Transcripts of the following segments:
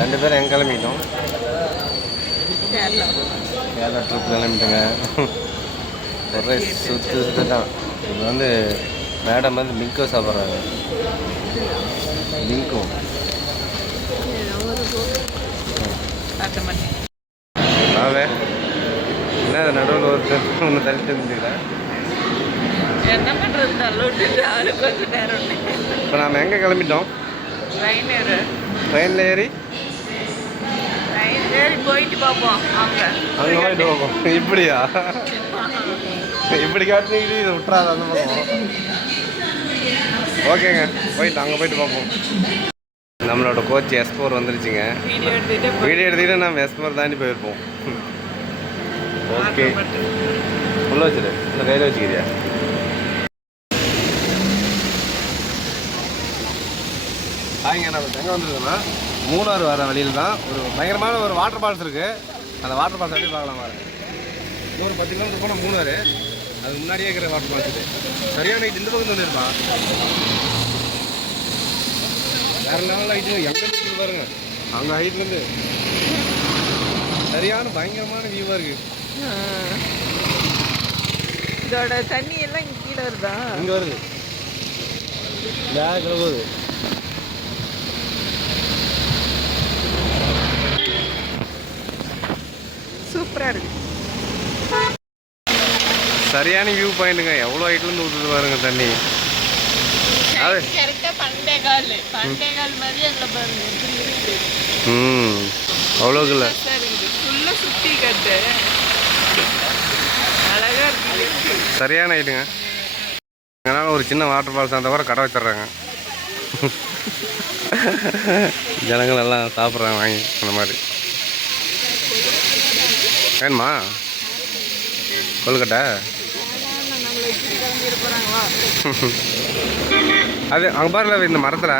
ரெண்டு பேரும் எங்கே கிளம்பிட்டோம்? கேரளா ட்ரிப் கிளம்பிட்டோங்க. ஒரே சுற்று தான். இது வந்து மேடம் வந்து மிங்கோ சாப்பிட்றாங்க. மிங்கோ ஆவே என்ன நடுவில் ஒரு ஒன்று தள்ளிட்டு இருந்துக்கிறேன். என்ன பண்ணுறது? இப்போ நாம் எங்கே கிளம்பிட்டோம்? ட்ரெயினில் ஏறி போயிட்டு பார்ப்போம். அங்கே போயிட்டு பார்ப்போம். இப்படியா? இப்படி காட்டினீங்க இதை விட்டுறாது அந்த பக்கம். ஓகேங்க, போயிட்டு அங்கே போயிட்டு பார்ப்போம். நம்மளோட கோச் S4 வந்துருச்சுங்க. வீடியோ எடுத்துக்கிட்டு நம்ம S4 தாண்டி போயிருப்போம். ஓகே, உள்ள வச்சுரு, இந்த கையில் வச்சுக்கிறியா? ஆங்க, நம்ம எங்கே வந்துருக்கோன்னா மூணாறு வர வழியில் தான் ஒரு பயங்கரமான ஒரு வாட்டர் ஃபால்ஸ் இருக்குது. அந்த வாட்டர் ஃபால்ஸ் அப்படியே பார்க்கலாம் பாருங்க. ஒரு 10 கிலோமீட்டர் போனால் மூணாறு, அது முன்னாடியே இருக்கிற வாட்டர் ஃபால்ஸ் இது. சரியான நைட் இந்த பக்கம் வந்துருப்பான். வேறு லெவலில் ஹைட்டு எங்கே இருக்குது பாருங்க. அங்கே ஹைட்லேருந்து சரியான பயங்கரமான வியூவாக இருக்குது. இதோட தண்ணி எல்லாம் இங்கே கீழே வருதா? இங்கே வருது, பேக்கில் போகுது. சூப்பராக இருக்குது. சரியான வியூ பாயிண்ட்டுங்க. எவ்வளோ ஹைட்லேருந்து ஊற்றுது பாருங்க தண்ணி. அது கரெக்டாக பண்டேகால் மாதிரி அதில் பாருங்க. அவ்வளோக்கு இல்லை, ஃபுல்லாக சுற்றி கட்டு அழகாக இருக்கு. சரியான ஹைட்டுங்க. அதனால் ஒரு சின்ன வாட்டர் ஃபால்ஸ் அந்த கூட கடை வச்சிட்றாங்க. ஜனங்கள் எல்லாம் சாப்பிட்றாங்க வாங்கி. அந்த மாதிரி வேணுமா கொல்கட்டை? அது அங்கே பாருல, இந்த மரத்தில்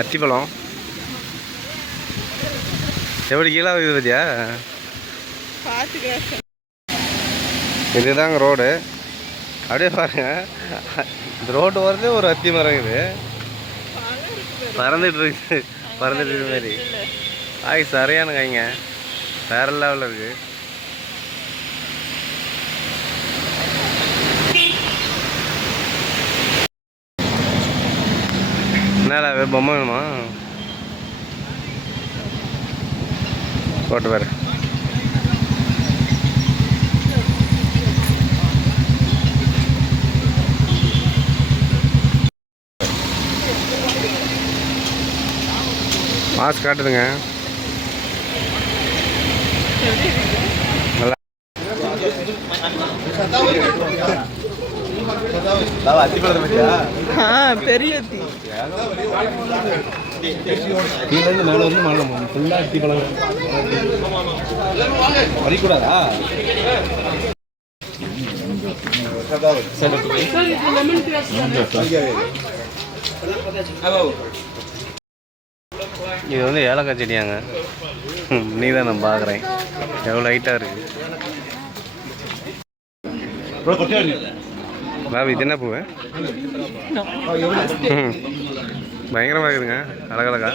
அத்திப்பழம் எப்படி கீழே இது பத்தியா? இதுதாங்க ரோடு. அப்படியே பாருங்க, இந்த ரோடு வரது ஒரு அத்தி மரம் இது பறந்துட்டு இருக்கு மாதிரி. ஆய் சரியான கைங்க, வேற லெவலில் இருக்கு. என்னடா பொம்மை வேணுமா? போட்டு பாரு. மாஸ்க் காட்டுதுங்க. பெரிய அத்தி கீழேருந்து மேலே வந்து மழை ஃபுல்லாக அத்தி பழம் வரைக்கூடாதா? இது வந்து ஏலக்காய் செடியாங்க. நீ தான் நான் பார்க்குறேன் எவ்வளோ ஹைட்டாக இருக்குது. பாபு இது என்ன பூ? பயங்கரமாக இருக்குதுங்க, அழகழகா.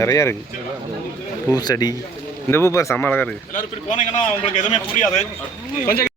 நிறையா இருக்கு பூ செடி. இந்த பூ பாரு செம்ம அழகா இருக்கு. எல்லாரும் போனீங்கன்னா உங்களுக்கு எதுவுமே புரியாது. கொஞ்சம்